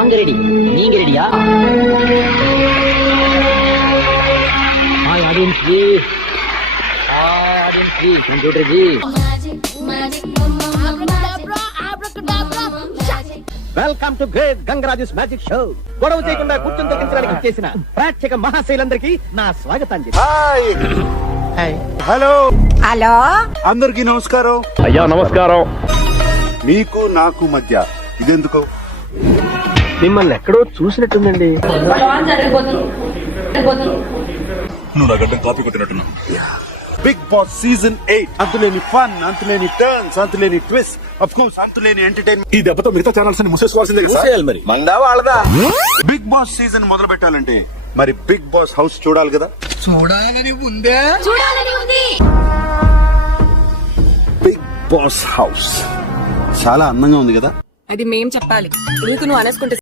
நாங்க ரெடி, நீங்க ரெடியா? Audience ji, audience ji, computer ji, welcome to great Gangaraju's magic show. గొడవ చేయకుండా కూర్చొని తగ్గించడానికి చేసిన ప్రేక్షక మహాశైలందరికీ నా స్వాగతాంజలి. హలో హలో అందరికి నమస్కారం. అయ్యా నమస్కారం. మీకు నాకు మధ్య ఇదెందుకు? మిమ్మల్ని ఎక్కడో చూసినట్టుందండి. నువ్వు నా గడ్డం కాపీ కొట్టినట్టున్నా. బిగ్ బాస్ సీజన్ 8 అంతులేని ఫన్, అంతులేని టర్న్స్, అంతులేని ట్విస్ట్, ఆఫ్ కోర్స్ అంతులేని ఎంటర్టైన్మెంట్. ఈ దెబ్బతో మిగతా ఛానల్స్ ని మూసేసుకోవాల్సిందే కదా సార్? మరి మందా వాళ్ళదా? బిగ్ బాస్ సీజన్ మొదలు పెట్టాలంటే మరి బిగ్ బాస్ హౌస్ చూడాలి కదా. చూడాలని ఉంది. బిగ్ బాస్ హౌస్ చాలా అందంగా ఉంది కదా. అది మేం చెప్పాలి, నీకు నువ్వు అనేసుకుంటే